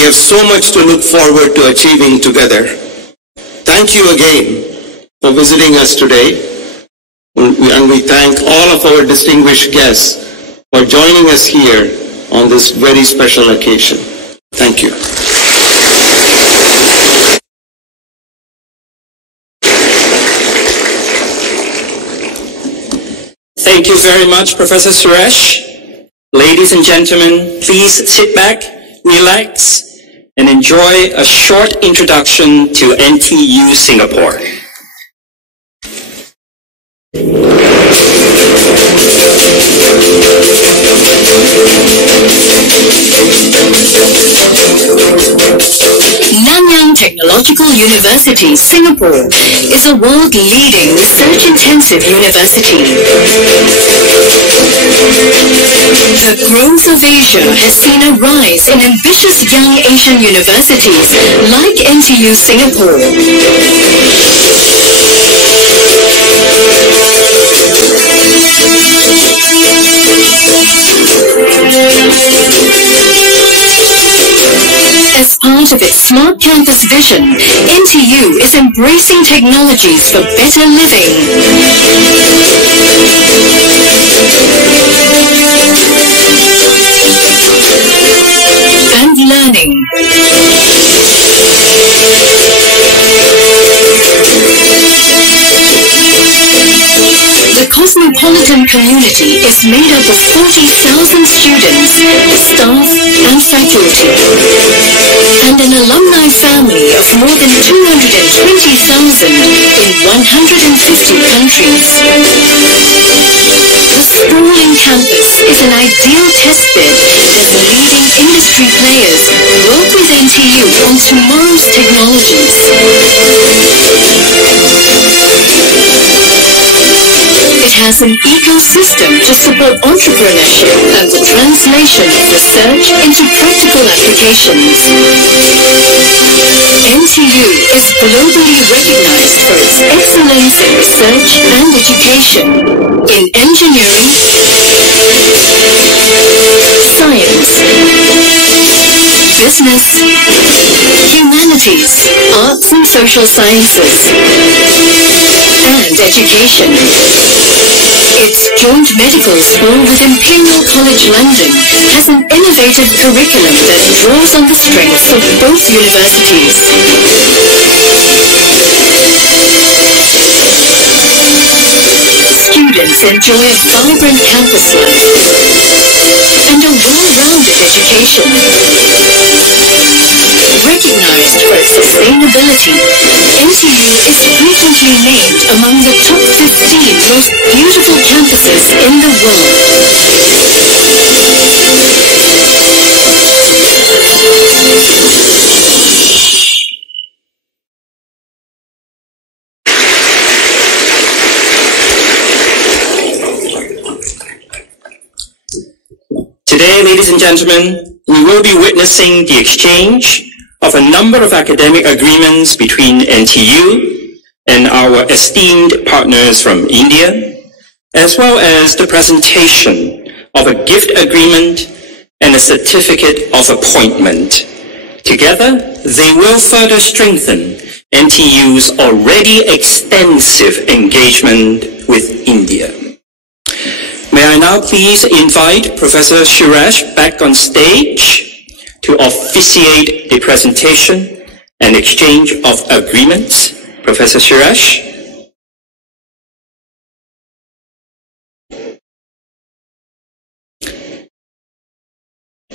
we have so much to look forward to achieving together. Thank you again for visiting us today, and we thank all of our distinguished guests for joining us here on this very special occasion. Thank you. Thank you very much, Professor Suresh. Ladies and gentlemen, please sit back, relax, and enjoy a short introduction to NTU Singapore. Nanyang Technological University, Singapore, is a world-leading research-intensive university. The growth of Asia has seen a rise in ambitious young Asian universities like NTU Singapore. As part of its Smart Campus vision, NTU is embracing technologies for better living. And learning. The cosmopolitan community is made up of 40,000 students, staff and faculty, and an alumni family of more than 220,000 in 150 countries. The sprawling campus is an ideal testbed as leading industry players work with NTU on tomorrow's technologies. It has an ecosystem to support entrepreneurship and the translation of research into practical applications. NTU is globally recognized for its excellence in research and education in engineering, science, business, humanities, arts and social sciences, and education. Its joint medical school with Imperial College London has an innovative curriculum that draws on the strengths of both universities. Students enjoy a vibrant campus life and a well-rounded education. Recognized for its sustainability, NTU is frequently named among the top 15 most beautiful campuses in the world. Today, ladies and gentlemen, we will be witnessing the exchange of a number of academic agreements between NTU and our esteemed partners from India, as well as the presentation of a gift agreement and a certificate of appointment. Together, they will further strengthen NTU's already extensive engagement with India. May I now please invite Professor Suresh back on stage to officiate the presentation and exchange of agreements. Professor Suresh.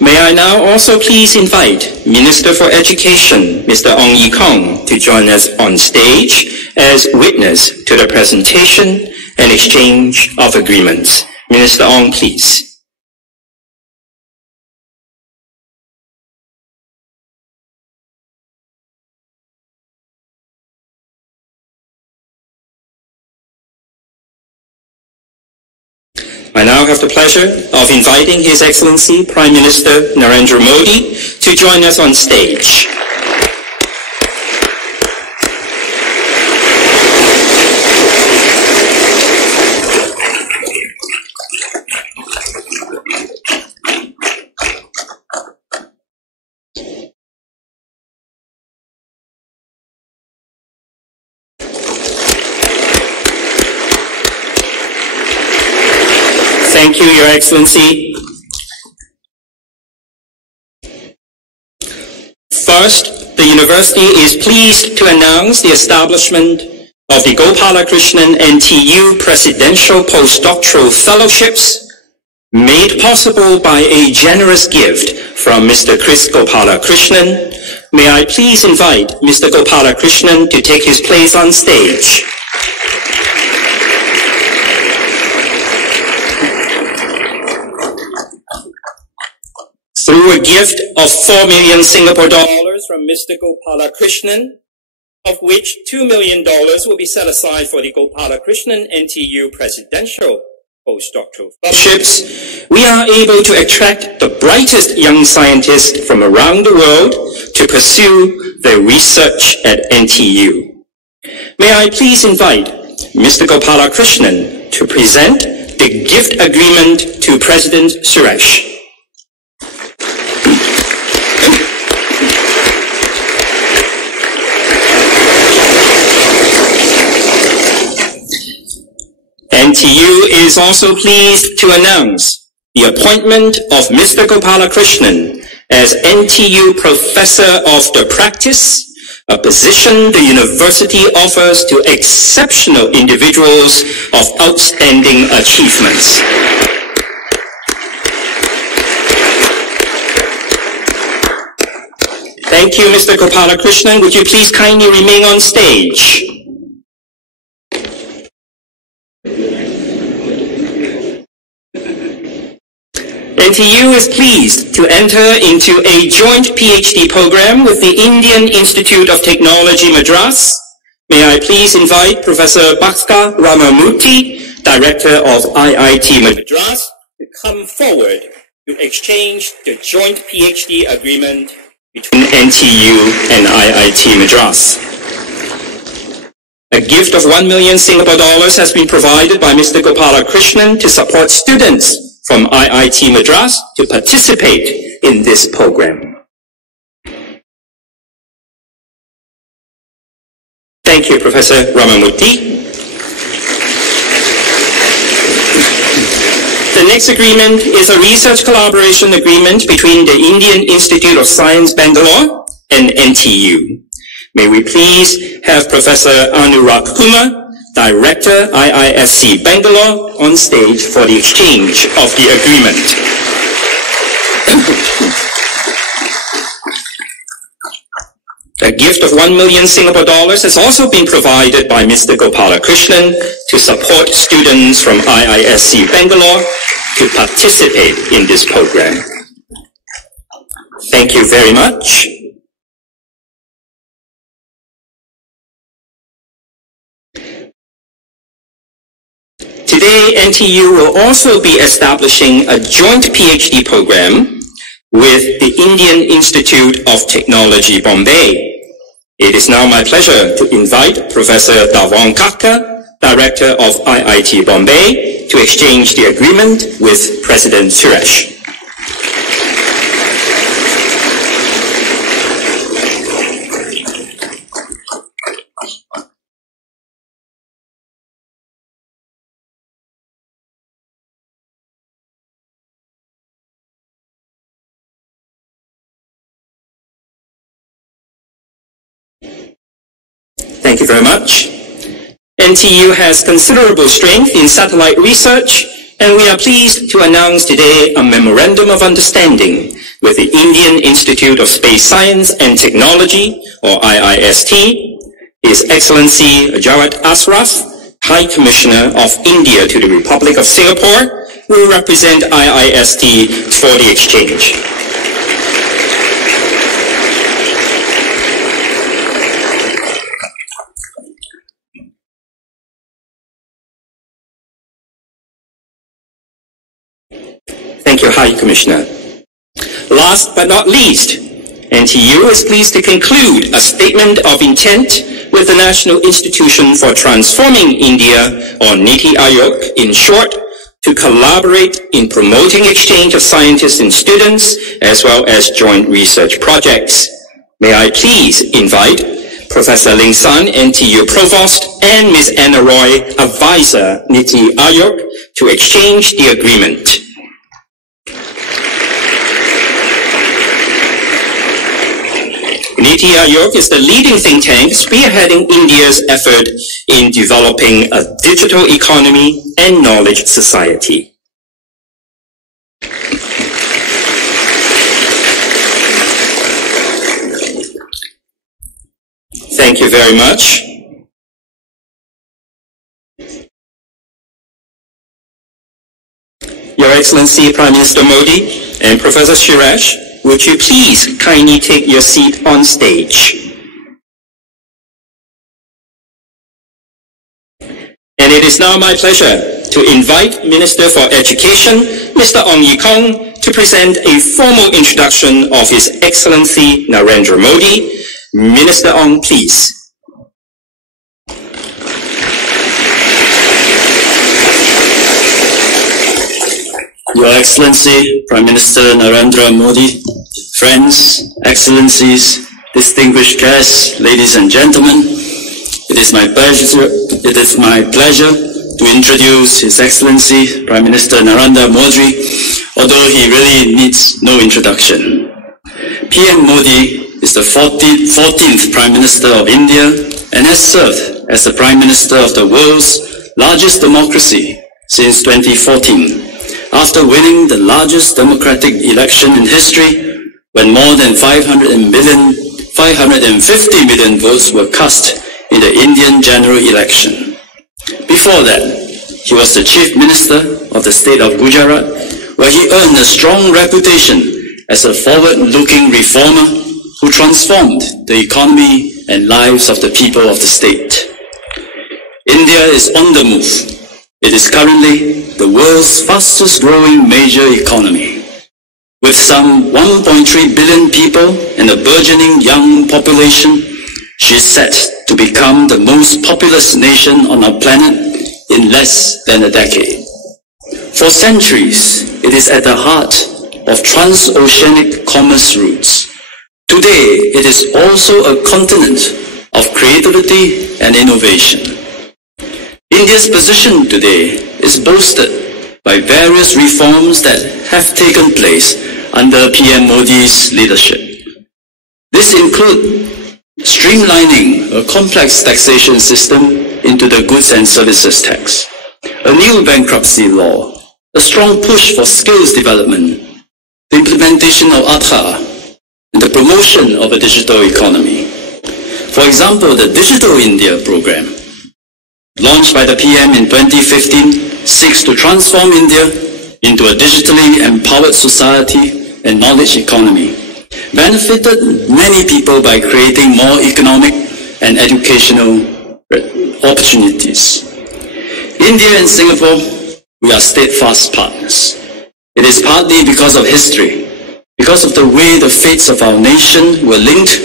May I now also please invite Minister for Education, Mr. Ong Ye Kong, to join us on stage as witness to the presentation and exchange of agreements. Minister Ong, please. I now have the pleasure of inviting His Excellency Prime Minister Narendra Modi to join us on stage. Thank you, Your Excellency. First, the university is pleased to announce the establishment of the Gopalakrishnan NTU Presidential Postdoctoral Fellowships, made possible by a generous gift from Mr. Chris Gopalakrishnan. May I please invite Mr. Gopalakrishnan to take his place on stage. Through a gift of 4 million Singapore dollars from Mr. Gopalakrishnan, of which $2 million will be set aside for the Gopalakrishnan NTU Presidential Postdoctoral Fellowships, we are able to attract the brightest young scientists from around the world to pursue their research at NTU. May I please invite Mr. Gopalakrishnan to present the gift agreement to President Suresh. NTU is also pleased to announce the appointment of Mr. Gopalakrishnan as NTU Professor of the Practice, a position the university offers to exceptional individuals of outstanding achievements. Thank you, Mr. Gopalakrishnan. Would you please kindly remain on stage? NTU is pleased to enter into a joint PhD program with the Indian Institute of Technology, Madras. May I please invite Professor Bhaskar Ramamurthy, Director of IIT Madras, to come forward to exchange the joint PhD agreement between NTU and IIT Madras. A gift of 1 million Singapore dollars has been provided by Mr. Gopalakrishnan to support students from IIT Madras to participate in this program. Thank you, Professor Ramamurthy. The next agreement is a research collaboration agreement between the Indian Institute of Science, Bangalore and NTU. May we please have Professor Anurag Kumar, Director, IISc Bangalore, on stage for the exchange of the agreement. A gift of 1 million Singapore dollars has also been provided by Mr. Gopalakrishnan to support students from IISc Bangalore to participate in this program. Thank you very much. Today, NTU will also be establishing a joint PhD program with the Indian Institute of Technology, Bombay. It is now my pleasure to invite Professor Davon Kakka, Director of IIT Bombay, to exchange the agreement with President Suresh. Thank you very much. NTU has considerable strength in satellite research, and we are pleased to announce today a Memorandum of Understanding with the Indian Institute of Space Science and Technology, or IIST, His Excellency Jawad Ashraf, High Commissioner of India to the Republic of Singapore, will represent IIST for the exchange. Thank you, High Commissioner. Last but not least, NTU is pleased to conclude a statement of intent with the National Institution for Transforming India, or NITI Aayog, in short, to collaborate in promoting exchange of scientists and students, as well as joint research projects. May I please invite Professor Ling San, NTU Provost, and Ms. Anna Roy, Advisor, Niti Ayog, to exchange the agreement. Niti Ayog is the leading think tank spearheading India's effort in developing a digital economy and knowledge society. Thank you very much. Your Excellency Prime Minister Modi and Professor Shiraj, would you please kindly take your seat on stage? And it is now my pleasure to invite Minister for Education, Mr. Ong Ye Kong, to present a formal introduction of His Excellency Narendra Modi. Minister Ong, please. Your Excellency, Prime Minister Narendra Modi, friends, excellencies, distinguished guests, ladies and gentlemen, it is my pleasure to introduce His Excellency, Prime Minister Narendra Modi, although he really needs no introduction. PM Modi is the 14th Prime Minister of India and has served as the Prime Minister of the world's largest democracy since 2014, after winning the largest democratic election in history when more than 550 million votes were cast in the Indian general election. Before that, he was the Chief Minister of the state of Gujarat, where he earned a strong reputation as a forward-looking reformer who transformed the economy and lives of the people of the state. India is on the move. It is currently the world's fastest growing major economy. With some 1.3 billion people and a burgeoning young population, she is set to become the most populous nation on our planet in less than a decade. For centuries, it is at the heart of transoceanic commerce routes. Today, it is also a continent of creativity and innovation. India's position today is boosted by various reforms that have taken place under PM Modi's leadership. This includes streamlining a complex taxation system into the goods and services tax, a new bankruptcy law, a strong push for skills development, the implementation of Aadhaar, and the promotion of a digital economy. For example, the Digital India program, launched by the PM in 2015, seeks to transform India into a digitally empowered society and knowledge economy, benefited many people by creating more economic and educational opportunities. India and Singapore, we are steadfast partners. It is partly because of history, because of the way the fates of our nation were linked,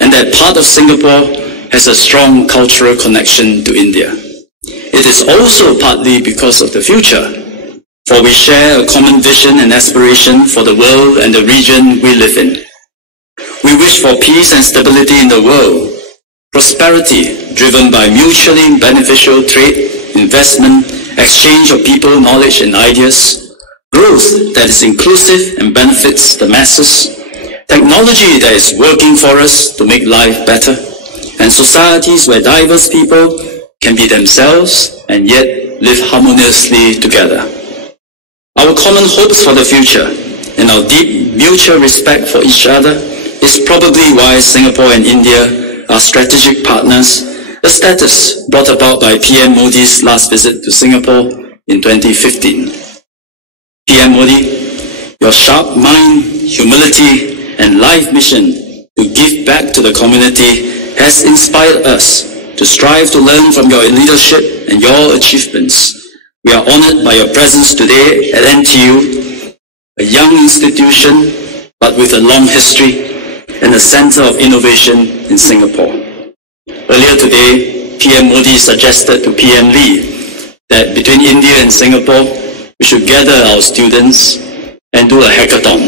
and that part of Singapore has a strong cultural connection to India. It is also partly because of the future, for we share a common vision and aspiration for the world and the region we live in. We wish for peace and stability in the world, prosperity driven by mutually beneficial trade, investment, exchange of people, knowledge and ideas, growth that is inclusive and benefits the masses, technology that is working for us to make life better, and societies where diverse people can be themselves and yet live harmoniously together. Our common hopes for the future and our deep mutual respect for each other is probably why Singapore and India are strategic partners, a status brought about by PM Modi's last visit to Singapore in 2015. PM Modi, your sharp mind, humility, and life mission to give back to the community has inspired us to strive to learn from your leadership and your achievements. We are honored by your presence today at NTU, a young institution but with a long history and a center of innovation in Singapore. Earlier today, PM Modi suggested to PM Lee that between India and Singapore, we should gather our students and do a hackathon.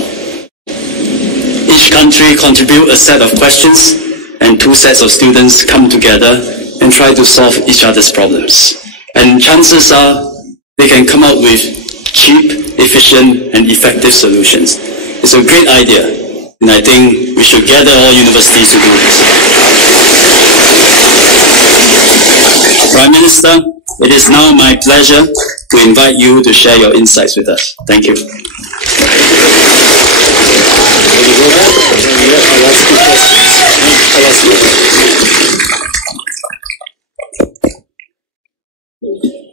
Each country contribute a set of questions and two sets of students come together and try to solve each other's problems. And chances are they can come out with cheap, efficient, and effective solutions. It's a great idea, and I think we should gather all universities to do this. Prime Minister, it is now my pleasure to invite you to share your insights with us. Thank you.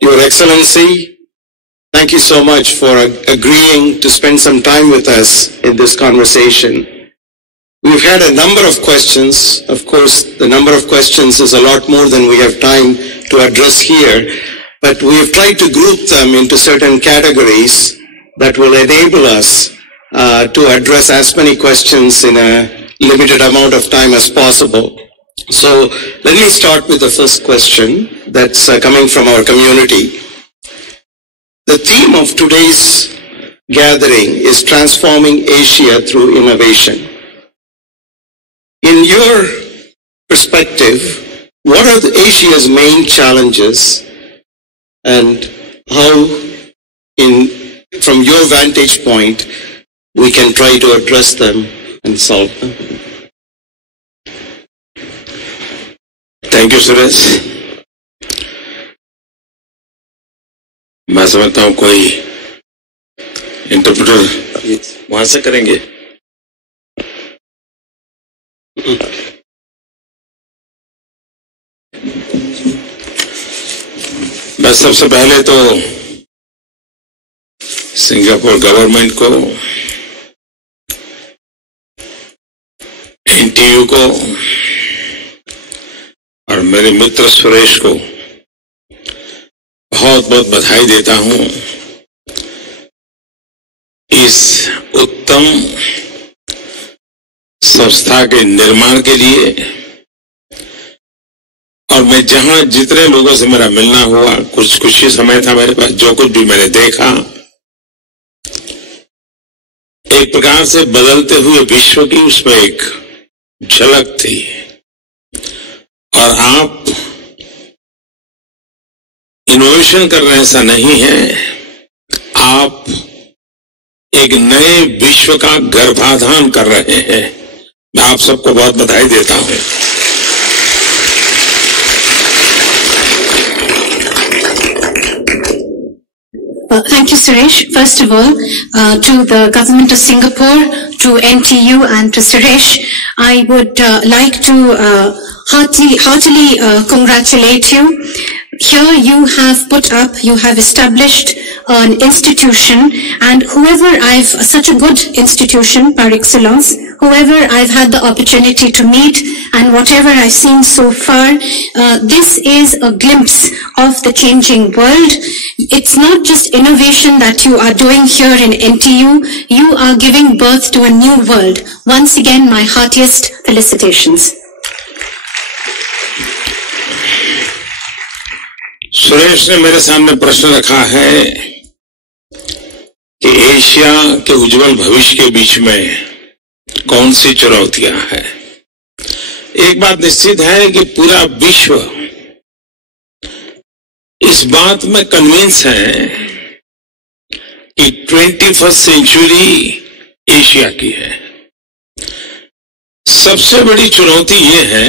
Your Excellency, thank you so much for agreeing to spend some time with us in this conversation. We've had a number of questions. Of course, the number of questions is a lot more than we have time to address here, but we have tried to group them into certain categories that will enable us to address as many questions in a limited amount of time as possible. So let me start with the first question that's coming from our community. The theme of today's gathering is transforming Asia through innovation. In your perspective, what are Asia's main challenges and how, from your vantage point, we can try to address them and solve them? Thank you Suresh. मैं समझता हूं कोई interpreter वहां से करेंगे। मैं सबसे पहले तो सिंगापुर गवर्नमेंट को, एनटीयू को और मेरे मित्र सुरेश को बहुत बहुत बधाई देता हूं इस उत्तम संस्था के निर्माण के लिए। और मैं जहां जितने लोगों से मेरा मिलना हुआ, कुछ ही समय था मेरे पास, जो कुछ भी मैंने देखा, एक प्रकार से बदलते हुए विश्व की उसमें एक झलक थी। और आप इनोवेशन कर रहे हैं ऐसा नहीं है, आप एक नए विश्व का गर्भाधान कर रहे हैं। मैं आप सबको बहुत बधाई देता हूं। Thank you, Suresh. First of all, to the government of Singapore, to NTU and to Suresh, I would like to heartily congratulate you. Here you have put up, you have established an institution, and such a good institution par excellence, whoever I've had the opportunity to meet and whatever I've seen so far, this is a glimpse of the changing world. It's not just innovation that you are doing here in NTU, you are giving birth to a new world. Once again, my heartiest felicitations. Suresh ने मेरे सामने प्रश्न रखा है कि Asia के उज्जवल भविष्य के बीच में कौन सी चुनौतियां हैं। एक बात निश्चित है कि पूरा विश्व इस बात में कन्विंस है कि 21st सेंचुरी एशिया की है। सबसे बड़ी चुनौती ये है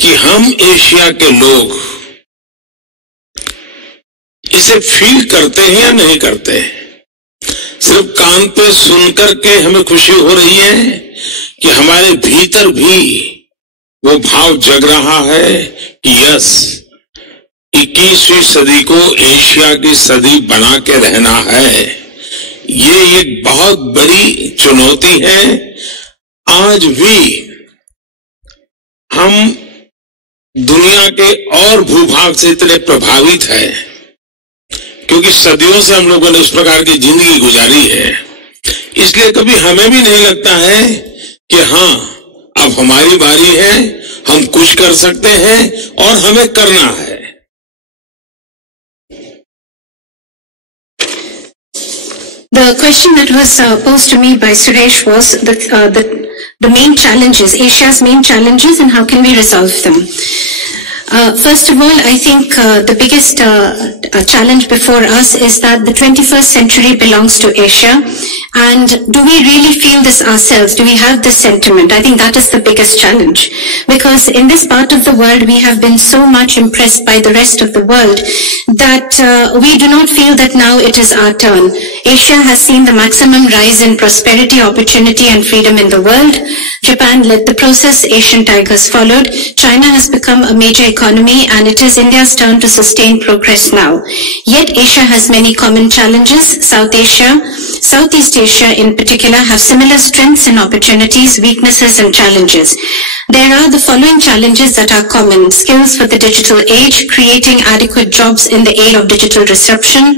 कि हम एशिया के लोग इसे फील करते हैं या नहीं करते। सिर्फ कान पे सुनकर के हमें खुशी हो रही है कि हमारे भीतर भी वो भाव जग रहा है कि यस, 21वीं सदी को एशिया की सदी बना के रहना है। ये एक बहुत बड़ी चुनौती है। आज भी हम दुनिया के और भूभाग से इतने प्रभावित हैं क्योंकि सदियों से हम लोगों ने उस प्रकार की जिंदगी गुजारी है। इसलिए कभी हमें भी नहीं लगता है कि हाँ, अब हमारी बारी है, हम कुछ कर सकते हैं और हमें करना है। The question that was posed to me by Suresh was the the main challenges, Asia's main challenges, and how can we resolve them. First of all, I think the biggest challenge before us is that the 21st century belongs to Asia. And do we really feel this ourselves? Do we have this sentiment? I think that is the biggest challenge. Because in this part of the world, we have been so much impressed by the rest of the world that we do not feel that now it is our turn. Asia has seen the maximum rise in prosperity, opportunity, and freedom in the world. Japan led the process, Asian tigers followed. China has become a major economy, and it is India's turn to sustain progress now. Yet Asia has many common challenges. South Asia, Southeast Asia in particular have similar strengths and opportunities, weaknesses and challenges. There are the following challenges that are common: skills for the digital age, creating adequate jobs in the age of digital disruption,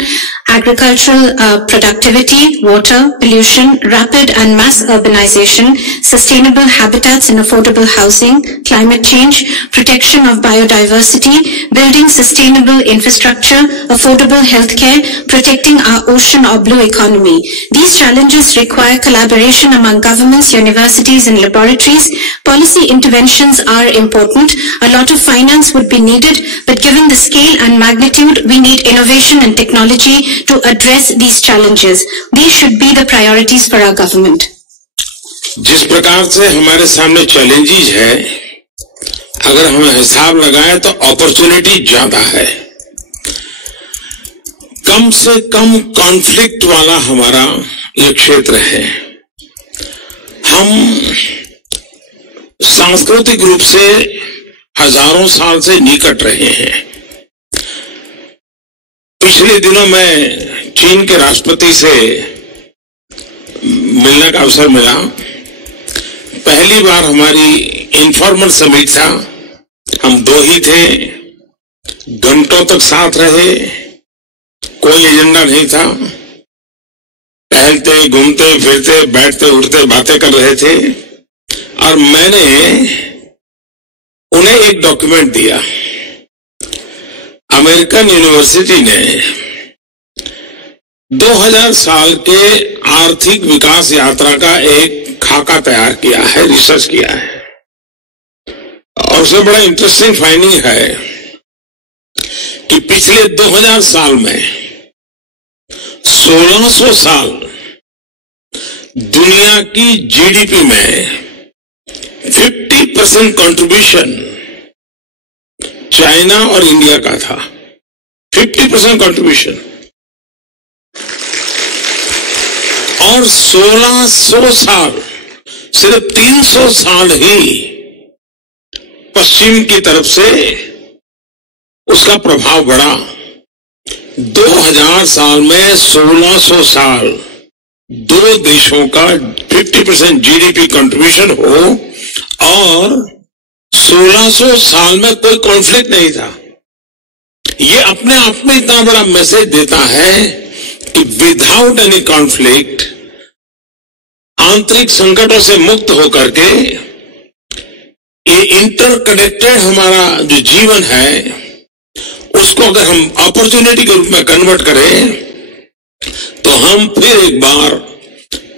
agricultural productivity, water, pollution, rapid and mass urbanization, sustainable habitats and affordable housing, climate change, protection of biodiversity, building sustainable infrastructure, affordable healthcare, protecting our ocean or blue economy. These challenges require collaboration among governments, universities and laboratories. Policy interventions are important. A lot of finance would be needed, but given the scale and magnitude, we need innovation and technology to address these challenges. These should be the priorities for our government. जिस प्रकार से हमारे सामने challenges है, अगर हम हिसाब लगाएं तो अपॉर्चुनिटी ज्यादा है। कम से कम कॉन्फ्लिक्ट वाला हमारा ये क्षेत्र है। हम सांस्कृतिक रूप से हजारों साल से निकट रहे हैं। पिछले दिनों में चीन के राष्ट्रपति से मिलने का अवसर मिला। पहली बार हमारी इनफॉर्मल समिट था। हम दो ही थे, घंटों तक साथ रहे, कोई एजेंडा नहीं था। टहलते, घूमते, फिरते, बैठते, उठते, बातें कर रहे थे। और मैंने उन्हें एक डॉक्यूमेंट दिया। अमेरिकन यूनिवर्सिटी ने 2000 साल के आर्थिक विकास यात्रा का एक खाका तैयार किया है, रिसर्च किया है। और उसमें बड़ा इंटरेस्टिंग फाइंडिंग है कि पिछले 2000 साल में 1600 साल दुनिया की जीडीपी में 50% कंट्रीब्यूशन चाइना और इंडिया का था। 50% कंट्रीब्यूशन। और 1600 साल, सिर्फ 300 साल ही पश्चिम की तरफ से उसका प्रभाव बढ़ा। 2000 साल में 1600 साल दो देशों का 50% जीडीपी कंट्रीब्यूशन हो और 1600 साल में कोई कॉन्फ्लिक्ट नहीं था। ये अपने आप में इतना बड़ा मैसेज देता है कि विदाउट एनी कॉन्फ्लिक्ट, आंतरिक संकटों से मुक्त होकर के ये इंटरकनेक्टेड हमारा जो जीवन है उसको अगर हम अपॉर्चुनिटी के रूप में कन्वर्ट करें तो हम फिर एक बार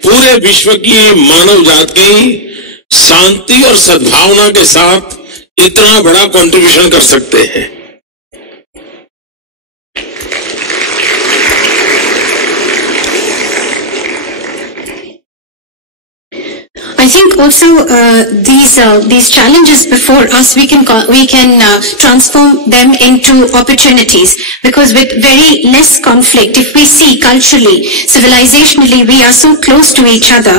पूरे विश्व की मानव जाति की शांति और सद्भावना के साथ इतना बड़ा कंट्रीब्यूशन कर सकते हैं। I think also these challenges before us, we can transform them into opportunities, because with very less conflict, if we see culturally, civilizationally, we are so close to each other.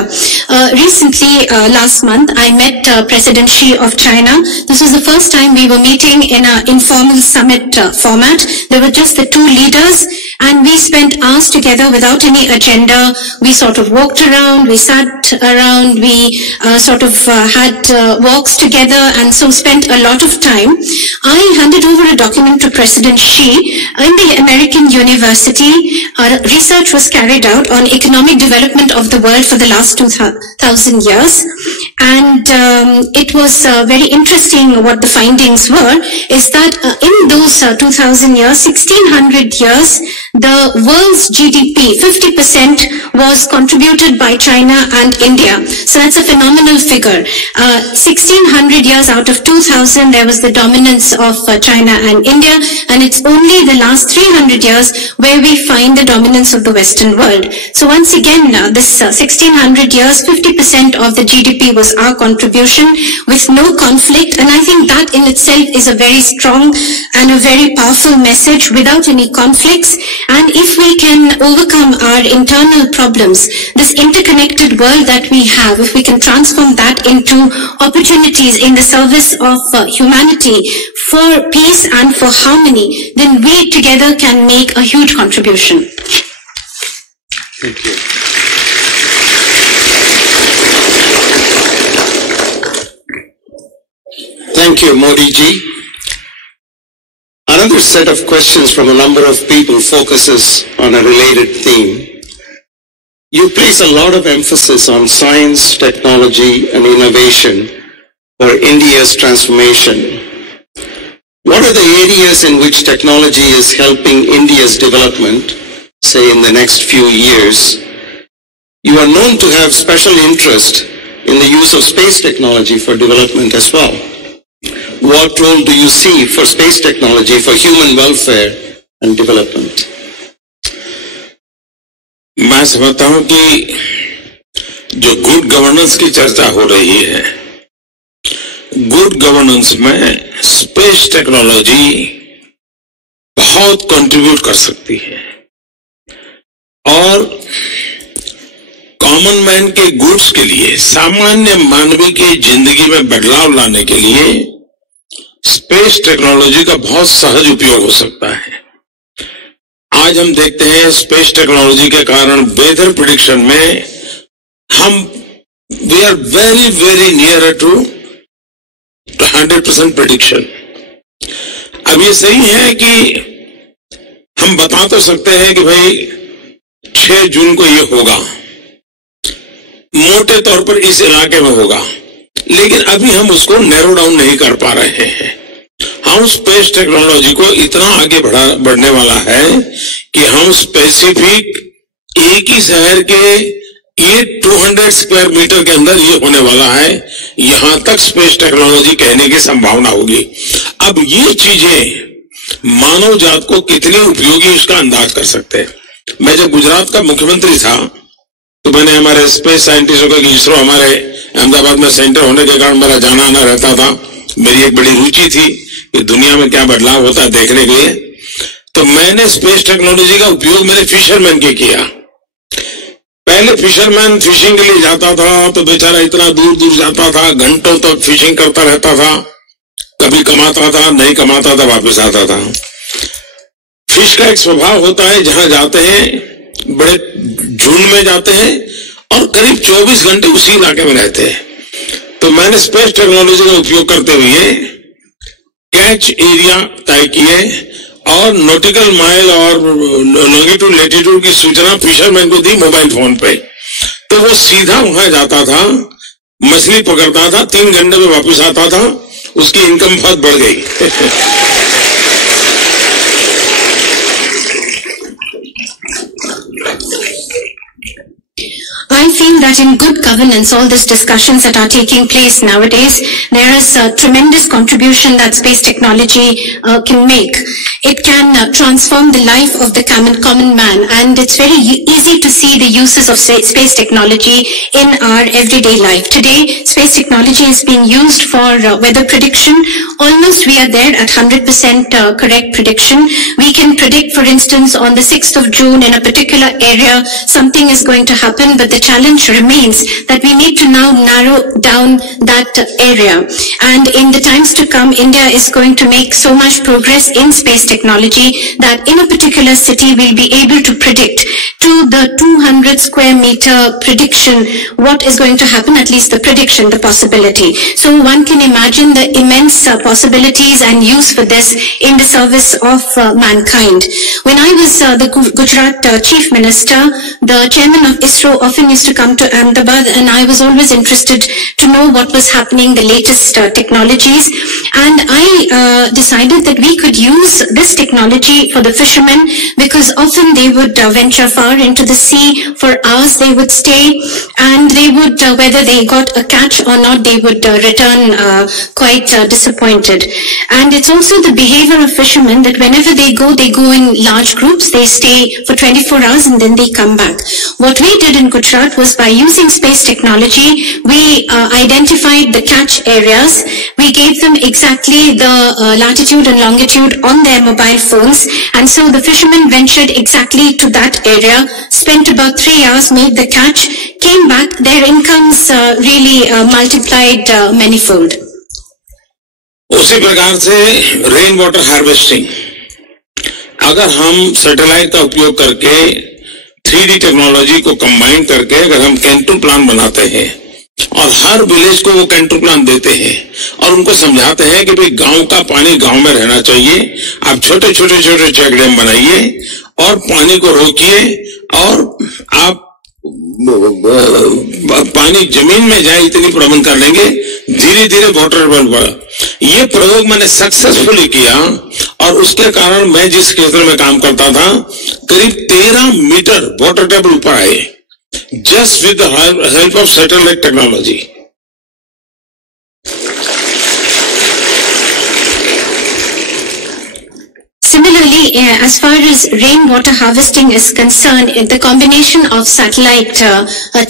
Recently, last month, I met President Xi of China. This was the first time we were meeting in an informal summit format. There were just the two leaders, and we spent hours together without any agenda. We sort of walked around, we sat around, we had walks together, and so spent a lot of time. I handed over a document to President Xi. In the American University, research was carried out on economic development of the world for the last 2000 years, and it it was very interesting what the findings were, is that in those 2000 years, 1600 years, the world's GDP, 50% was contributed by China and India. So that's a phenomenal figure. 1600 years out of 2000, there was the dominance of China and India, and it's only the last 300 years where we find the dominance of the Western world. So once again, this 1600 years, 50% of the GDP was our contribution with no conflict, and I think that in itself is a very strong and a very powerful message, without any conflicts. And if we can overcome our internal problems, this interconnected world that we have, if we can transform that into opportunities in the service of humanity for peace and for harmony, then we together can make a huge contribution. Thank you. Thank you, Modi ji. Another set of questions from a number of people focuses on a related theme. You place a lot of emphasis on science, technology, and innovation for India's transformation. What are the areas in which technology is helping India's development, say in the next few years? You are known to have special interest in the use of space technology for development as well. What role do you see for space technology for human welfare and development? मैं समझता हूं कि जो good governance की चर्चा हो रही है, गुड गवर्नेंस में स्पेस टेक्नोलॉजी बहुत कंट्रीब्यूट कर सकती है और कॉमन मैन के गुड्स के लिए, सामान्य मानवी की जिंदगी में बदलाव लाने के लिए स्पेस टेक्नोलॉजी का बहुत सहज उपयोग हो सकता है। आज हम देखते हैं स्पेस टेक्नोलॉजी के कारण वेदर प्रेडिक्शन में we are very very near to 100% prediction. अब ये सही है कि हम बता तो सकते हैं कि भाई 6 जून को ये होगा, मोटे तौर पर इस इलाके में होगा, लेकिन अभी हम उसको नैरो डाउन नहीं कर पा रहे हैं। हम स्पेस टेक्नोलॉजी को इतना आगे बढ़ने वाला है कि हम स्पेसिफिक एक ही शहर के ये 200 स्क्वायर मीटर के अंदर ये होने वाला है, यहां तक स्पेस टेक्नोलॉजी कहने की संभावना होगी। अब ये चीजें मानव जात को कितनी उपयोगी इसका अंदाज कर सकते हैं। मैं जब गुजरात का मुख्यमंत्री था तो मैंने हमारे स्पेस साइंटिस्टों का इसरो हमारे अहमदाबाद में सेंटर होने के कारण मेरा जाना आना रहता था। मेरी एक बड़ी रुचि थी कि दुनिया में क्या बदलाव होता है देखने के लिए। तो मैंने स्पेस टेक्नोलॉजी का उपयोग मेरे फिशरमैन के किया। पहले फिशरमैन फिशिंग के लिए जाता था तो बेचारा इतना दूर दूर जाता था, घंटों तक फिशिंग करता रहता था, कभी कमाता था, नहीं कमाता था, वापस आता था। फिश का एक स्वभाव होता है, जहां जाते हैं बड़े झुंड में जाते हैं और करीब 24 घंटे उसी इलाके में रहते हैं। तो मैंने स्पेस टेक्नोलॉजी का उपयोग करते हुए कैच एरिया तय किए और नॉटिकल माइल और लॉन्गिट्यूड लैटिट्यूड की सूचना फिशरमैन को दी मोबाइल फोन पे। तो वो सीधा वहां जाता था, मछली पकड़ता था, 3 घंटे में वापस आता था, उसकी इनकम बहुत बढ़ गई। I feel that in good governance, all these discussions that are taking place nowadays, there is a tremendous contribution that space technology can make. It can transform the life of the common man, and it's very easy to see the uses of space technology in our everyday life. Today, space technology is being used for weather prediction. Almost we are there at 100% correct prediction. We can predict, for instance, on the 6th of June in a particular area, something is going to happen, but the challenge remains that we need to now narrow down that area. And in the times to come, India is going to make so much progress in space technology that in a particular city we'll be able to predict to the 200 square meter prediction what is going to happen, at least the prediction, the possibility. So one can imagine the immense possibilities and use for this in the service of mankind. When I was the Gujarat Chief Minister, the chairman of ISRO often used to come come to Ahmedabad, and I was always interested to know what was happening, the latest technologies. And I decided that we could use this technology for the fishermen, because often they would venture far into the sea. For hours they would stay, and they would, whether they got a catch or not, they would return quite disappointed. And it's also the behavior of fishermen that whenever they go in large groups, they stay for 24 hours and then they come back. What we did in Gujarat was, by using space technology, we identified the catch areas. We gave them exactly the latitude and longitude on their mobile phones, and so the fishermen ventured exactly to that area, spent about 3 hours, made the catch, came back. Their incomes really multiplied manifold. उसी प्रकार से rain water harvesting, अगर हम satellite का उपयोग करके 3D technology को combine करके अगर हम कैंटू प्लान बनाते हैं और हर विलेज को वो कैंटू प्लान देते हैं और उनको समझाते हैं कि भाई गांव का पानी गांव में रहना चाहिए, आप छोटे छोटे छोटे चेक डैम बनाइए और पानी को रोकिए और आप पानी जमीन में जाए इतनी प्रबंध कर लेंगे, धीरे धीरे वाटर टेबल बढ़ा। ये प्रयोग मैंने सक्सेसफुली किया और उसके कारण मैं जिस क्षेत्र में काम करता था करीब 13 मीटर वाटर टेबल ऊपर आए, just with the help of satellite technology. Similarly, as far as rainwater harvesting is concerned, the combination of satellite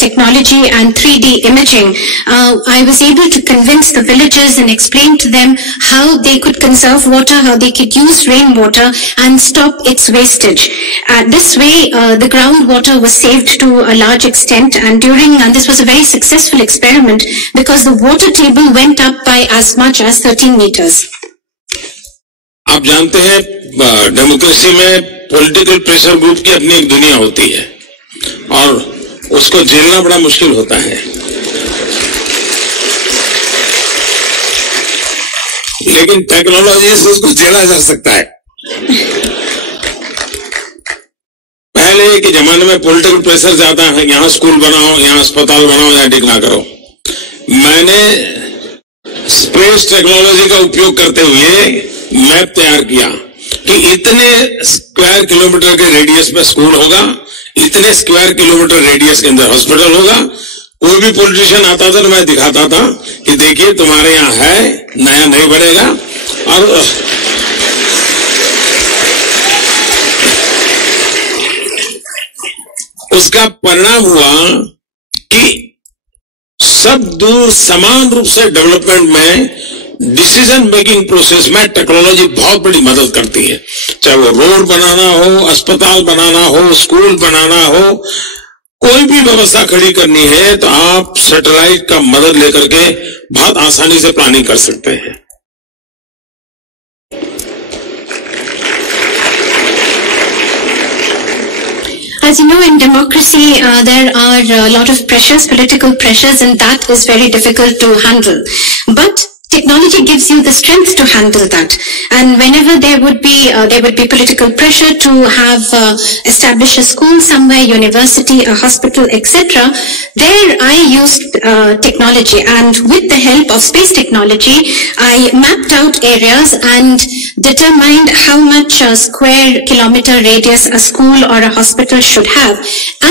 technology and 3D imaging, I was able to convince the villagers and explain to them how they could conserve water, how they could use rainwater and stop its wastage. This way, the groundwater was saved to a large extent, and this was a very successful experiment because the water table went up by as much as 13 meters. आप जानते हैं democracy में political pressure group की अपनी एक दुनिया होती है और उसको झेलना बड़ा मुश्किल होता है, लेकिन टेक्नोलॉजी से उसको झेला जा सकता है। पहले के जमाने में पॉलिटिकल प्रेशर ज्यादा है, यहाँ स्कूल बनाओ, यहाँ अस्पताल बनाओ, यहाँ डिगना करो। मैंने स्पेस टेक्नोलॉजी का उपयोग करते हुए मैप तैयार किया कि इतने स्क्वायर किलोमीटर के रेडियस में स्कूल होगा, इतने स्क्वायर किलोमीटर रेडियस के अंदर हॉस्पिटल होगा। कोई भी पॉलिटिशियन आता था तो मैं दिखाता था कि देखिए तुम्हारे यहाँ है, नया नहीं बनेगा। और उसका परिणाम हुआ कि सब दूर समान रूप से डेवलपमेंट में डिसीजन मेकिंग प्रोसेस में टेक्नोलॉजी बहुत बड़ी मदद करती है, चाहे वो रोड बनाना हो, अस्पताल बनाना हो, स्कूल बनाना हो, कोई भी व्यवस्था खड़ी करनी है तो आप सैटेलाइट का मदद लेकर के बहुत आसानी से प्लानिंग कर सकते हैं। As you know, in democracy, there are a lot of pressures, political pressures, and that is very difficult to handle. But technology gives you the strength to handle that. And whenever there would be political pressure to have establish a school somewhere, university, a hospital, etc., there I used technology, and with the help of space technology, I mapped out areas and determined how much square kilometer radius a school or a hospital should have.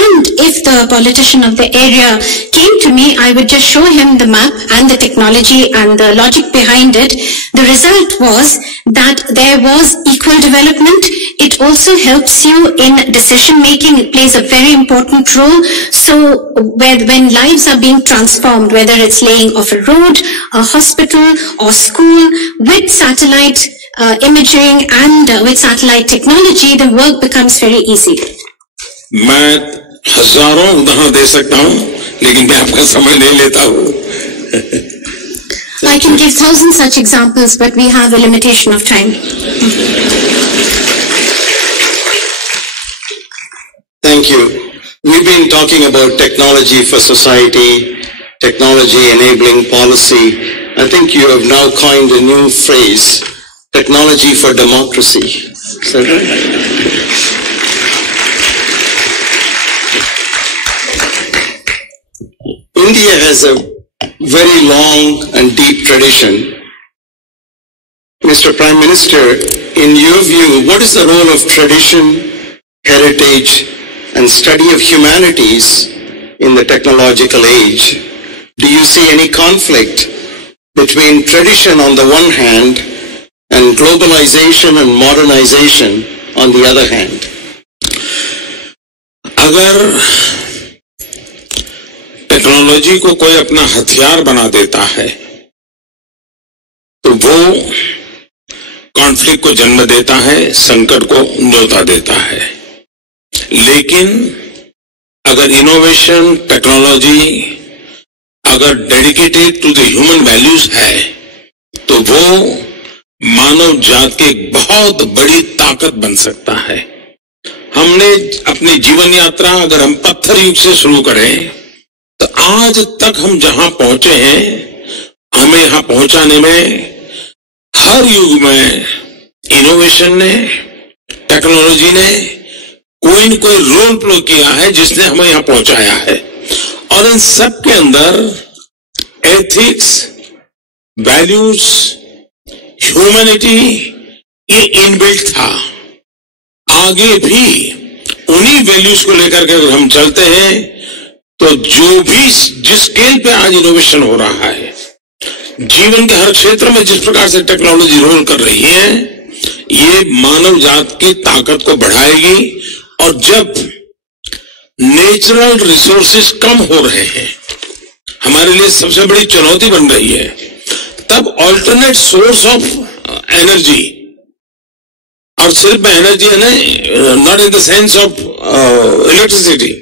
And if the politician of the area came to me, I would just show him the map and the technology and the logic behind it. The result was that there was equal development. It also helps you in decision making. It plays a very important role. So when lives are being transformed, whether it's laying of a road, a hospital or school, with satellite imaging and with satellite technology, the work becomes very easy. मैं हजारों उदाहरण दे सकता हूँ, लेकिन मैं आपका समय नहीं लेता हूँ। I can give 1,000 such examples, but we have a limitation of time. Thank you. We've been talking about technology for society, technology enabling policy. I think you have now coined a new phrase, technology for democracy. Is that right? India has a very long and deep tradition. Mr. Prime Minister, in your view, what is the role of tradition, heritage, and study of humanities in the technological age? Do you see any conflict between tradition on the one hand and globalization and modernization on the other hand? अगर technology को कोई अपना हथियार बना देता है तो वो कॉन्फ्लिक्ट को जन्म देता है, संकट को न्योता देता है। लेकिन अगर इनोवेशन, टेक्नोलॉजी अगर dedicated to the human values है तो वो मानव जात की एक बहुत बड़ी ताकत बन सकता है। हमने अपनी जीवन यात्रा अगर हम पत्थर युग से शुरू करें तो आज तक हम जहां पहुंचे हैं, हमें यहां पहुंचाने में हर युग में इनोवेशन ने, टेक्नोलॉजी ने कोई न कोई रोल प्ले किया है जिसने हमें यहां पहुंचाया है। और इन सब के अंदर एथिक्स, वैल्यूज, ह्यूमैनिटी ये इनबिल्ट था। आगे भी उन्हीं वैल्यूज को लेकर के अगर हम चलते हैं तो जो भी जिस स्केल पे आज इनोवेशन हो रहा है, जीवन के हर क्षेत्र में जिस प्रकार से टेक्नोलॉजी रोल कर रही है, ये मानव जात की ताकत को बढ़ाएगी। और जब नेचुरल रिसोर्सेज कम हो रहे हैं, हमारे लिए सबसे बड़ी चुनौती बन रही है, तब ऑल्टरनेट सोर्स ऑफ एनर्जी, और सिर्फ एनर्जी है not in the sense of electricity,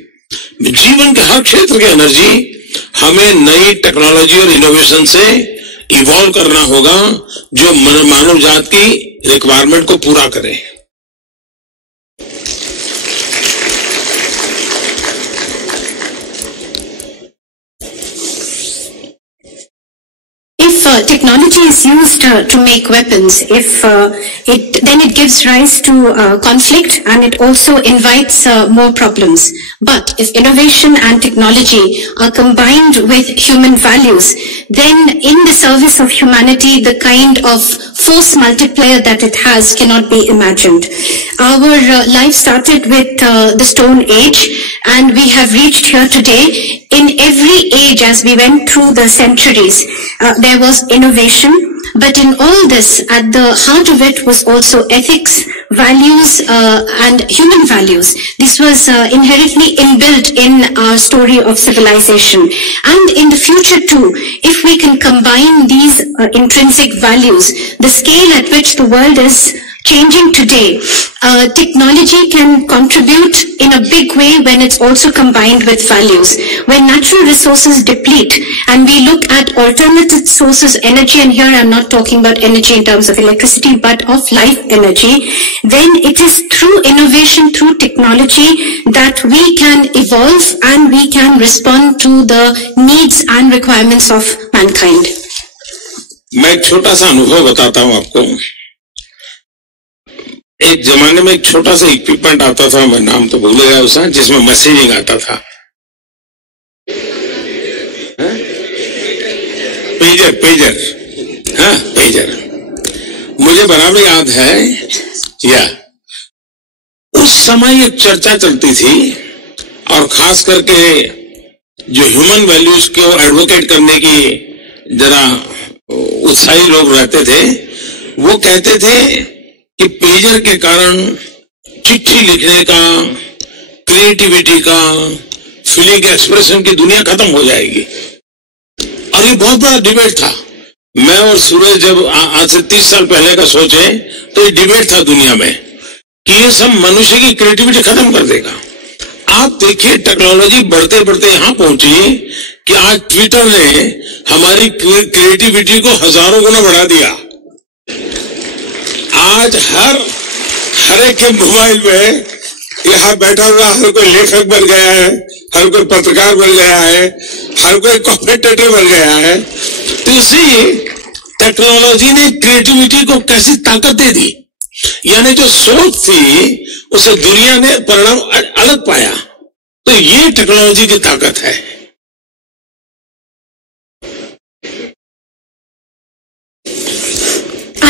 जीवन के हर क्षेत्र की एनर्जी हमें नई टेक्नोलॉजी और इनोवेशन से इवॉल्व करना होगा जो मानव जात की रिक्वायरमेंट को पूरा करे। If technology is used to make weapons, then it gives rise to conflict, and it also invites more problems. But if innovation and technology are combined with human values, then in the service of humanity, the kind of force multiplier that it has cannot be imagined. Our life started with the Stone Age, and we have reached here today. In every age, as we went through the centuries, there was innovation, but in all this, at the heart of it was also ethics, values, and human values. This was inherently inbuilt in our story of civilization. And in the future too, if we can combine these intrinsic values, the scale at which the world is changing today, technology can contribute in a big way when it's also combined with values. When natural resources deplete and we look at alternative sources, energy, and here I'm not talking about energy in terms of electricity, but of life energy, then it is through innovation, through technology, that we can evolve and we can respond to the needs and requirements of mankind. मैं एक छोटा सा अनुभव बताता हूं आपको। एक जमाने में एक छोटा सा इक्विपमेंट आता था, मैं नाम तो भूल गया उसका, जिसमें मैसेजिंग आता था। पेजर, हाँ पेजर, मुझे बराबर याद है। या उस समय एक चर्चा चलती थी, और खास करके जो ह्यूमन वैल्यूज को एडवोकेट करने की जरा उत्साही लोग रहते थे, वो कहते थे कि पेजर के कारण चिट्ठी लिखने का, क्रिएटिविटी का, फीलिंग एक्सप्रेशन की दुनिया खत्म हो जाएगी। और ये बहुत बड़ा डिबेट था। मैं और सूरज जब आज से 30 साल पहले का सोचे तो ये डिबेट था दुनिया में कि ये सब मनुष्य की क्रिएटिविटी खत्म कर देगा। आप देखिए टेक्नोलॉजी बढ़ते बढ़ते यहां पहुंची कि आज ट्विटर ने हमारी क्रिएटिविटी को हजारों गुना बढ़ा दिया। आज हर एक के मोबाइल में यहाँ बैठा हुआ हर कोई लेखक बन गया है, हर कोई पत्रकार बन गया है, हर कोई कमेंटेटर बन गया है। तो इसी टेक्नोलॉजी ने क्रिएटिविटी को कैसी ताकत दे दी, यानी जो सोच थी उसे दुनिया ने परिणाम अलग पाया। तो ये टेक्नोलॉजी की ताकत है।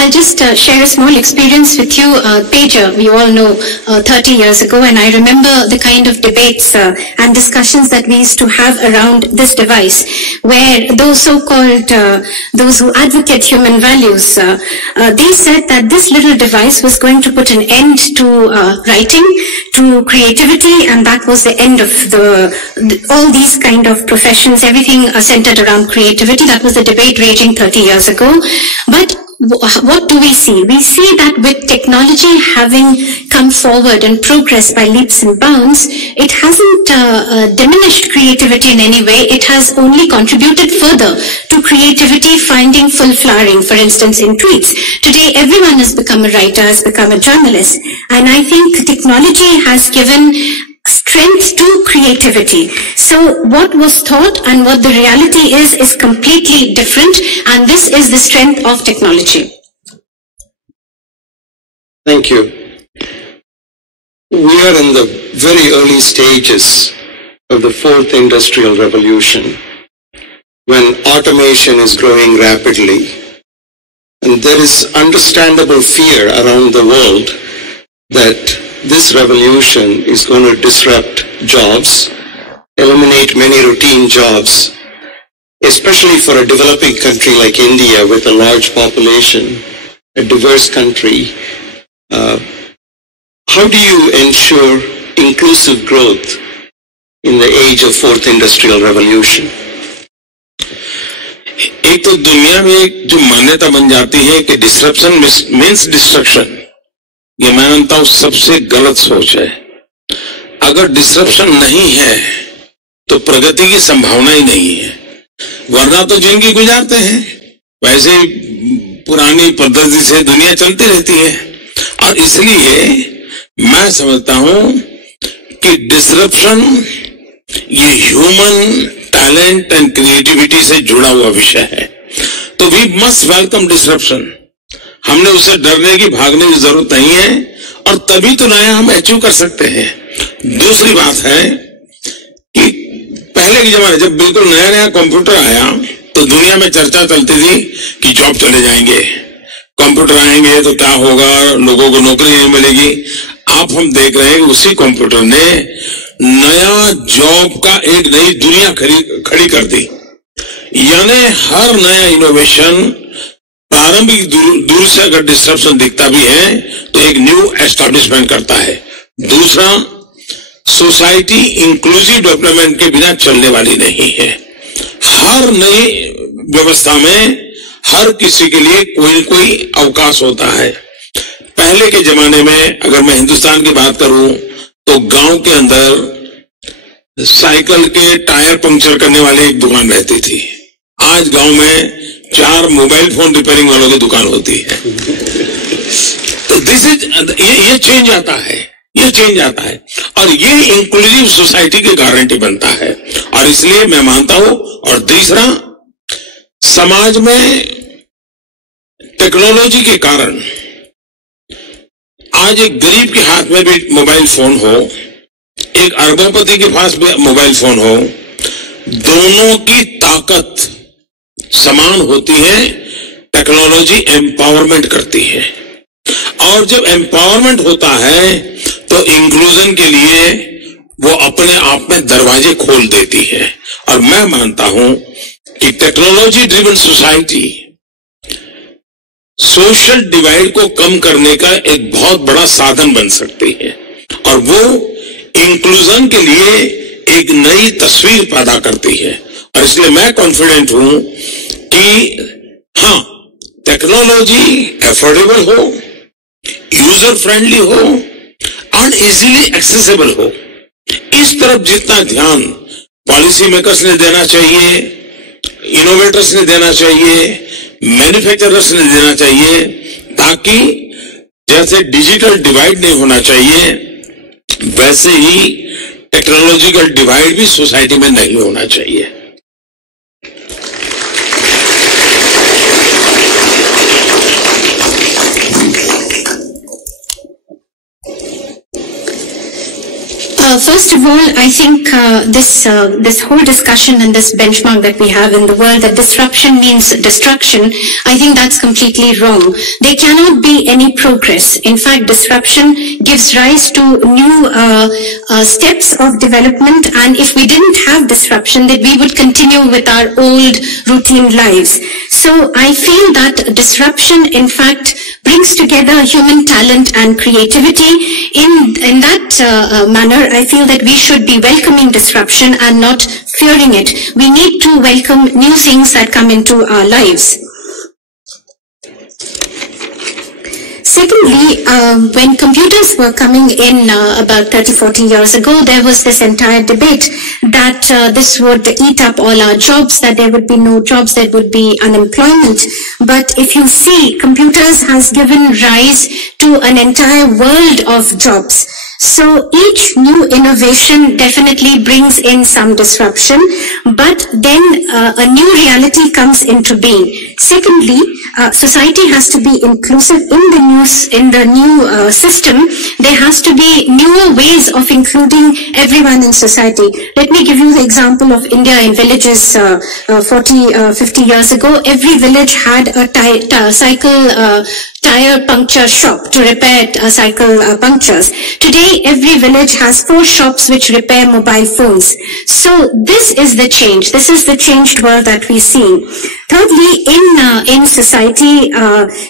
I'll just share a small experience with you. Pager, we all know 30 years ago, and I remember the kind of debates and discussions that we used to have around this device, where those so-called, those who advocate human values, they said that this little device was going to put an end to writing, to creativity, and that was the end of all these kind of professions, everything centered around creativity. That was the debate raging 30 years ago. But what do we see? We see that with technology having come forward and progressed by leaps and bounds, it hasn't diminished creativity in any way. It has only contributed further to creativity finding full flowering. For instance, in tweets. Today, everyone has become a writer, has become a journalist. And I think technology has given strength to creativity. So what was thought and what the reality is completely different, and this is the strength of technology. Thank you. We are in the very early stages of the fourth industrial revolution, when automation is growing rapidly, and there is understandable fear around the world that this revolution is going to disrupt jobs, eliminate many routine jobs, especially for a developing country like India with a large population, a diverse country. How do you ensure inclusive growth in the age of fourth industrial revolution? एक तो दुनिया में एक जो मान्यता बन जाती है कि डिसरप्शन मीन्स डिस्ट्रक्शन, ये मैं मानता हूं सबसे गलत सोच है। अगर डिसरप्शन नहीं है तो प्रगति की संभावना ही नहीं है, वरना तो जिंदगी गुजारते हैं वैसे पुरानी पद्धति से दुनिया चलती रहती है। और इसलिए मैं समझता हूं कि डिसरप्शन ये ह्यूमन टैलेंट एंड क्रिएटिविटी से जुड़ा हुआ विषय है, तो वी मस्ट वेलकम डिसरप्शन। हमने उससे डरने की, भागने की जरूरत नहीं है, और तभी तो नया हम अचीव कर सकते हैं। दूसरी बात है कि पहले के जमाने जब बिल्कुल नया नया कंप्यूटर आया तो दुनिया में चर्चा चलती थी कि जॉब चले जाएंगे, कंप्यूटर आएंगे तो क्या होगा, लोगों को नौकरी नहीं मिलेगी। आप हम देख रहे हैं कि उसी कंप्यूटर ने नया जॉब का एक नई दुनिया खड़ी कर दी। यानी हर नया इनोवेशन प्रारंभिक दूर से अगर डिस्ट्रप्शन दिखता भी है तो एक न्यू एस्टैब्लिशमेंट करता है। दूसरा, सोसाइटी इंक्लूसिव डेवलपमेंट के बिना चलने वाली नहीं है। हर नई व्यवस्था में हर किसी के लिए कोई न कोई अवकाश होता है। पहले के जमाने में अगर मैं हिंदुस्तान की बात करूं तो गांव के अंदर साइकिल के टायर पंक्चर करने वाली एक दुकान रहती थी। आज गांव में 4 मोबाइल फोन रिपेयरिंग वालों की दुकान होती है। तो दिस इज ये चेंज आता है, ये चेंज आता है, और ये इंक्लूसिव सोसाइटी की गारंटी बनता है। और इसलिए मैं मानता हूं, और तीसरा, समाज में टेक्नोलॉजी के कारण आज एक गरीब के हाथ में भी मोबाइल फोन हो, एक अरबोपति के पास भी मोबाइल फोन हो, दोनों की ताकत समान होती है। टेक्नोलॉजी एम्पावरमेंट करती है, और जब एम्पावरमेंट होता है तो इंक्लूजन के लिए वो अपने आप में दरवाजे खोल देती है। और मैं मानता हूं कि technology driven society social divide को कम करने का एक बहुत बड़ा साधन बन सकती है, और वो इंक्लूजन के लिए एक नई तस्वीर पैदा करती है। और इसलिए मैं कॉन्फिडेंट हूं कि हाँ, टेक्नोलॉजी अफोर्डेबल हो, यूजर फ्रेंडली हो और इजीली एक्सेसिबल हो। इस तरफ जितना ध्यान पॉलिसी मेकर्स ने देना चाहिए, इनोवेटर्स ने देना चाहिए, मैन्युफैक्चरर्स ने देना चाहिए, ताकि जैसे डिजिटल डिवाइड नहीं होना चाहिए वैसे ही टेक्नोलॉजिकल डिवाइड भी सोसाइटी में नहीं होना चाहिए। First of all, I think this whole discussion and this benchmark that we have in the world that disruption means destruction, I think that's completely wrong. There cannot be any progress. In fact, disruption gives rise to new steps of development, and if we didn't have disruption, then we would continue with our old routine lives. So I feel that disruption, in fact, brings together human talent and creativity. In that manner, I feel that we should be welcoming disruption and not fearing it. We need to welcome new things that come into our lives. Secondly, when computers were coming in about 30-40 years ago, there was this entire debate that this would eat up all our jobs, that there would be no jobs, there would be unemployment. But if you see, computers has given rise to an entire world of jobs. So each new innovation definitely brings in some disruption, but then a new reality comes into being. Secondly, society has to be inclusive in the new system. There has to be newer ways of including everyone in society. Let me give you the example of India in villages 40-50 years ago. Every village had a tire puncture shop to repair cycle punctures. Today, every village has 4 shops which repair mobile phones. So this is the change. This is the changed world that we see. Thirdly, in society,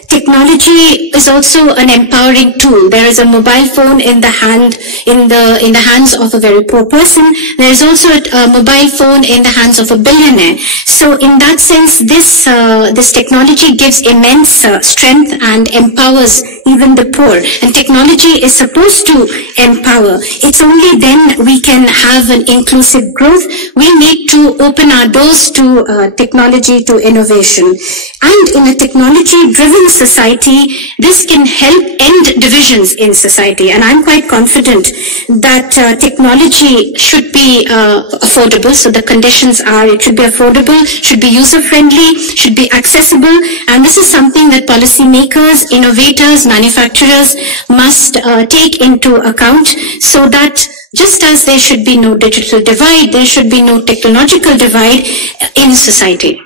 technology is also an empowering tool. There is a mobile phone in the hands of a very poor person. There is also a mobile phone in the hands of a billionaire. So in that sense, this technology gives immense strength and empowers even the poor. And technology is supposed to empower. It's only then we can have an inclusive growth. We need to open our doors to technology, to innovation. And in a technology-driven society, this can help end divisions in society. And I'm quite confident that technology should be affordable. So the conditions are, it should be affordable, should be user-friendly, should be accessible. And this is something that policymakers, innovators, manufacturers must take into account, so that just as there should be no digital divide, there should be no technological divide in society.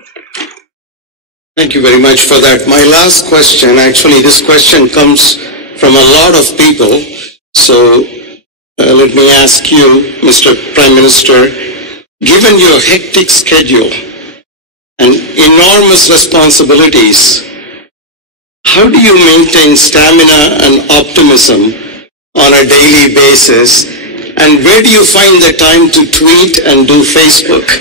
Thank you very much for that. My last question, actually this question comes from a lot of people. So let me ask you, Mr. Prime Minister, given your hectic schedule and enormous responsibilities, how do you maintain stamina and optimism on a daily basis? And where do you find the time to tweet and do Facebook?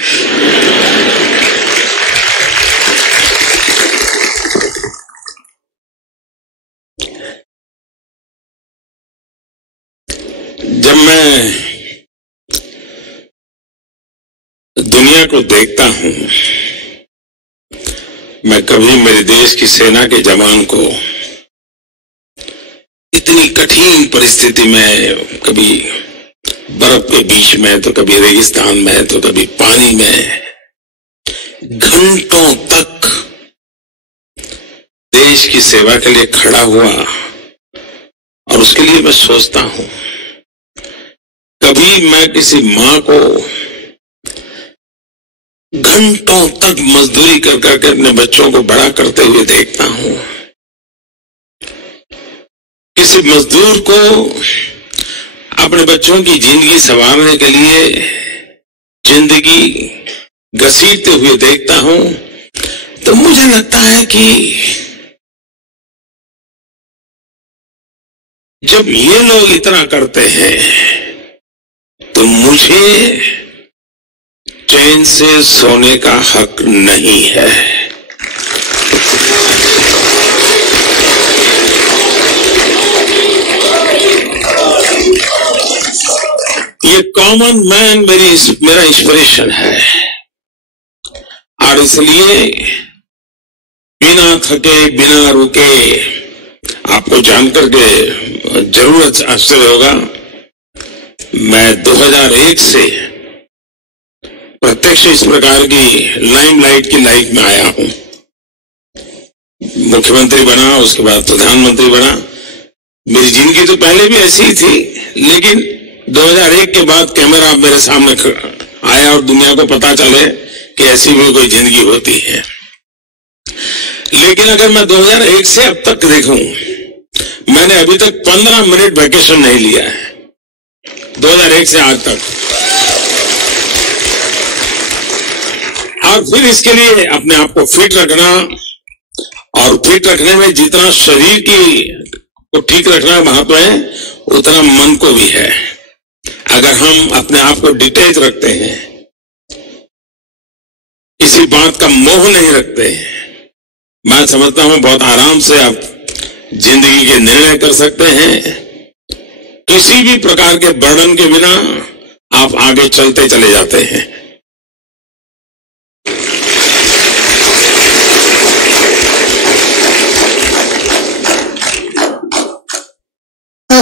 जब मैं दुनिया को देखता हूं, मैं कभी मेरे देश की सेना के जवान को इतनी कठिन परिस्थिति में, कभी बर्फ के बीच में, तो कभी रेगिस्तान में, तो कभी पानी में, घंटों तक देश की सेवा के लिए खड़ा हुआ, और उसके लिए मैं सोचता हूं, कभी मैं किसी मां को घंटों तक मजदूरी कर करके अपने बच्चों को बड़ा करते हुए देखता हूं। किसी मजदूर को अपने बच्चों की जिंदगी संवारने के लिए जिंदगी घसीटते हुए देखता हूं, तो मुझे लगता है कि जब ये लोग इतना करते हैं, तो मुझे चैन से सोने का हक नहीं है। ये कॉमन मैन मेरा इंस्पिरेशन है, और इसलिए बिना थके, बिना रुके, आपको जानकर के जरूर आश्चर्य होगा, मैं 2001 से प्रत्यक्ष इस प्रकार की लाइमलाइट की लाइफ में आया हूं। मुख्यमंत्री बना, उसके बाद प्रधानमंत्री बना। मेरी जिंदगी तो पहले भी ऐसी ही थी, लेकिन 2001 के बाद कैमरा मेरे सामने आया और दुनिया को पता चले कि ऐसी भी कोई जिंदगी होती है। लेकिन अगर मैं 2001 से अब तक देखूं, मैंने अभी तक 15 मिनट वैकेशन नहीं लिया है 2001 से आज तक। और फिर इसके लिए अपने आप को फिट रखना, और फिट रखने में जितना शरीर को ठीक रखना महत्व है, उतना मन को भी है। अगर हम अपने आप को डिटेच रखते हैं, किसी बात का मोह नहीं रखते हैं, मैं समझता हूं बहुत आराम से आप जिंदगी के निर्णय कर सकते हैं। किसी भी प्रकार के बर्डन के बिना आप आगे चलते चले जाते हैं।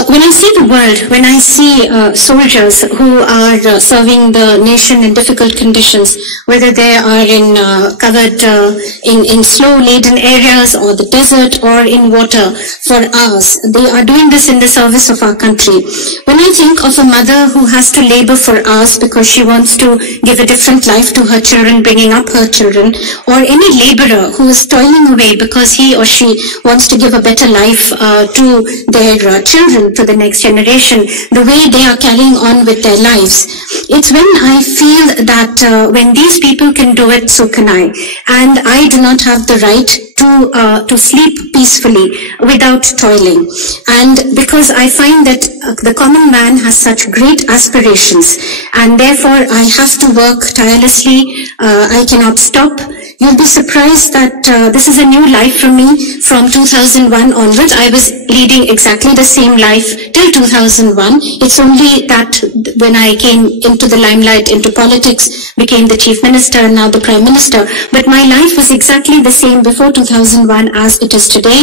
When I see the world, when I see soldiers who are serving the nation in difficult conditions, whether they are in covered in snow-laden areas or the desert or in water for hours, they are doing this in the service of our country. When I think of a mother who has to labor for hours because she wants to give a different life to her children, bringing up her children, or any laborer who is toiling away because he or she wants to give a better life to their children, to the next generation, the way they are carrying on with their lives. It's when I feel that when these people can do it, so can I. And I do not have the right to sleep peacefully without toiling. And because I find that the common man has such great aspirations, and therefore I have to work tirelessly. I cannot stop. You'll be surprised that this is a new life for me. From 2001 onwards, I was leading exactly the same life till 2001. It's only that when I came into the limelight, into politics, became the chief minister and now the prime minister. But my life was exactly the same before 2001 as it is today.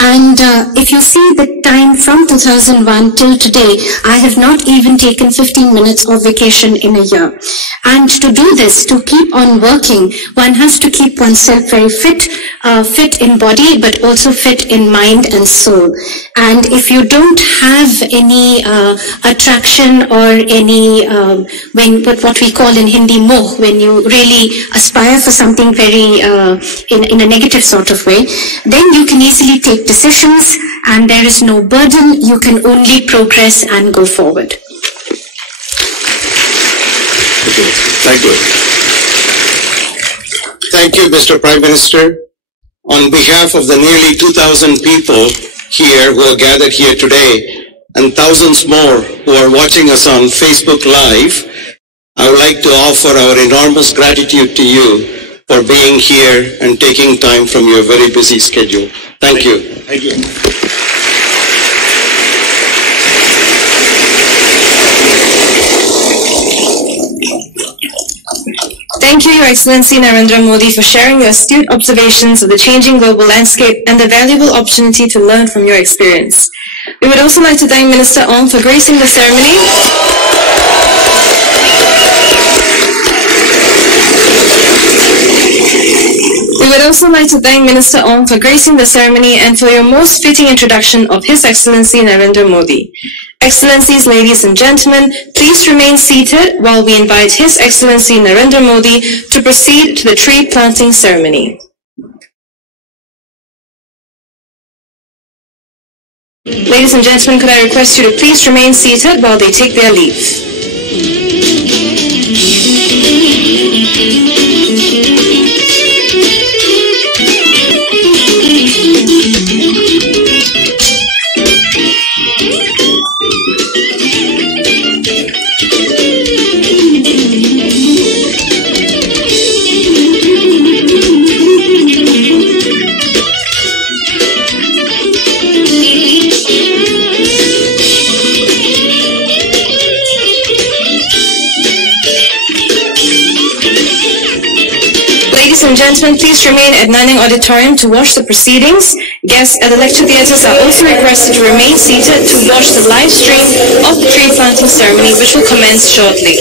And if you see the time from 2001 till today, I have not even taken 15 minutes of vacation in a year. And to do this, to keep on working, one has to keep oneself very fit, fit in body, but also fit in mind and soul. And if you don't have any attraction or any, what we call in Hindi moh, when you really aspire for something very, in a negative sort of way, then you can easily take decisions and there is no burden. You can only progress and go forward. Okay. Thank you. Thank you, Mr. Prime Minister. On behalf of the nearly 2,000 people here who are gathered here today and thousands more who are watching us on Facebook Live, I would like to offer our enormous gratitude to you for being here and taking time from your very busy schedule. Thank you. Thank you. Thank you, Your Excellency Narendra Modi, for sharing your astute observations of the changing global landscape and the valuable opportunity to learn from your experience. We would also like to thank Minister Ong for gracing the ceremony. We would also like to thank Minister Ong for gracing the ceremony and for your most fitting introduction of His Excellency Narendra Modi. Excellencies, ladies and gentlemen, please remain seated while we invite His Excellency Narendra Modi to proceed to the tree planting ceremony. Ladies and gentlemen, could I request you to please remain seated while they take their leave. Ladies and gentlemen, please remain at Nanyang Auditorium to watch the proceedings. Guests at the lecture theatres are also requested to remain seated to watch the live stream of the tree planting ceremony, which will commence shortly.